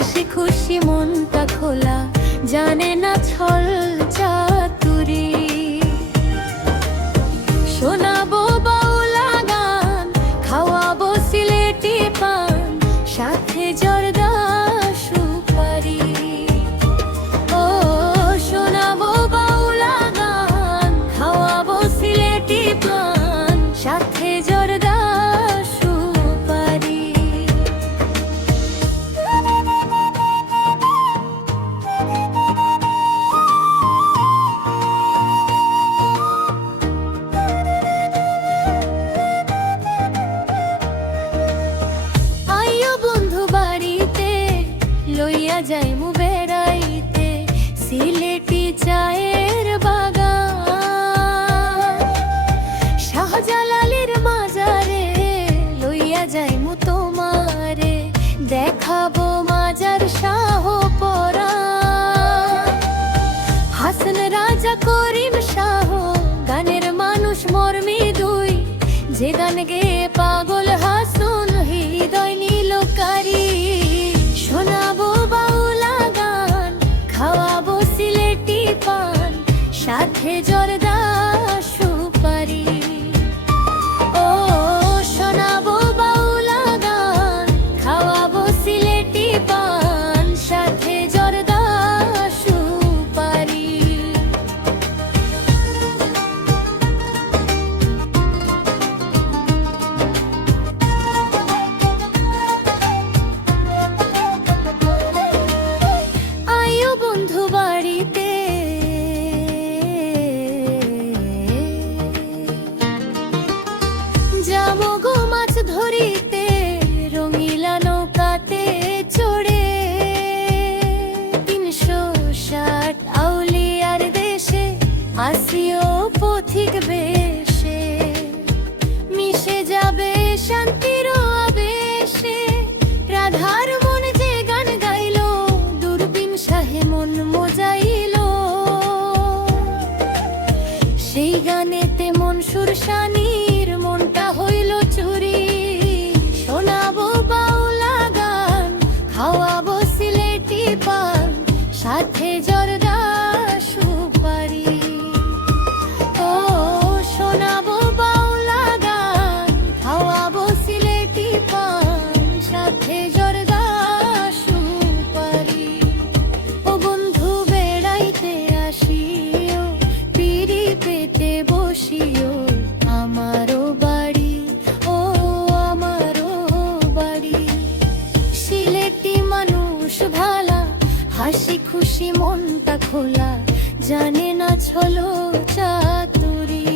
হাসি খুশি মনটা খোলা, জানে না ছল চাতুরি। শোনাবো বাউলা গান, খাওয়াবো সিলেটি পান, সাথে জর্দা সুপারি। ও শোনাবো বাউলা গান, খাওয়াবো সিলেটি পান, সাথে জর্দা সুপারি। আইও বন্ধু বাড়িতে, লইয়া যাইমু বেড়াইতে সিলেটি চায়ের বাগান। শাহজালালের মাজারে লইয়া যাইমু তোমারে, দেখাবো মাজার শাহ পরাণ। হাসন রাজা করিম শাহ, গানের মানুষ মর্মী দুই, যে গান গেয়ে পাগল হাসুন হৃদয় নীলকারী। শোনাবো বাউলা গান, খাওয়াবো সিলেটি পান, সাথে জর্দা সুপারি। ও শোনাবো বাউলা গান, খাওয়াবো সিলেটি পান, সাথে জর্দা সুপারি। আইও বন্ধু বাড়িতে, যাবো গো মাছ ধরিতে রঙিলা নৌকাতে চড়ে। ৩৬০ আউলিয়ার দেশে আসিও পথিক বেশে, মিশে যাবে শান্তির আবেশে। রাধার মন যে গান গাইলো, দূরবীন শাহে মন মজাইলো, সেই গানেতে মন সুরসানির মনটা হইল চুরি। শোনাবো বাউলা গান, খাওয়াবো সিলেটি পান, সাথে জর্দা সুপারি। ও শোনাবো বাউলা গান, খাওয়াবো সিলেটি পান, সাথে জর্দা সুপারি। ও বন্ধু বেড়াইতে আসিও, পিড়ি পেতে বসিও আমারও বাড়ি, ও আমারও বাড়ি। সিলেটি মানুষ ভালা, হাসি খুশি মনটা খোলা, জানে না ছলো চাতুরি।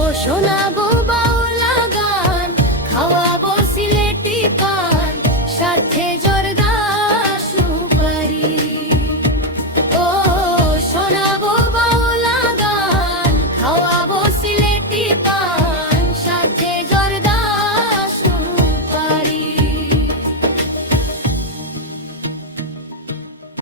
ও শোনাবো